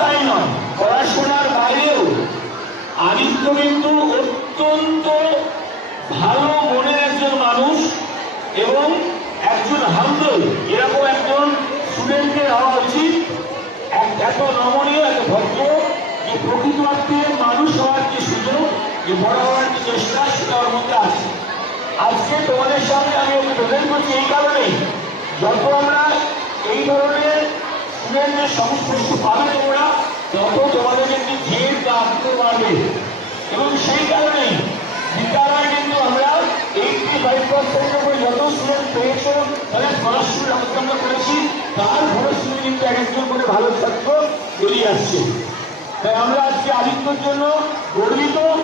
তাই নয়, পড়াশোনার বাইরেও আদিত্য কিন্তু অত্যন্ত ভালো মনের একজন মানুষ এবং একজন হামদল। এরকম একজন স্টুডেন্টের হওয়া উচিত, এত নমনীয়, এত ভদ্র, যে প্রকৃত অর্থে মানুষ হওয়ার যে সুযোগ, যে বড় হওয়ার যে চেষ্টা, সেটা ওর মধ্যে আছে। আজকে তোমাদের সামনে আমি ওকে প্রেজেন্ট করছি এই কারণেই, যত আমরা এই ধরনের স্টুডেন্টদের সংস্পর্শ পাবে তোমরা, তত তোমাদের একটি ধীর বা আগ্রহ বাড়বে। এবং সেই কারণেই বিদ্যালয়ে কিন্তু আমরা 85% উপরে যত স্টুডেন্ট পেয়েছো তাদের স্কলারশিপ ব্যবস্থা আমরা করেছি, তার ফলশ্রুতি কিন্তু এক একজন করে ভালো ছাত্র বেরিয়ে আসছে। তাই আমরা আজকে আদিত্যর জন্য গর্বিত।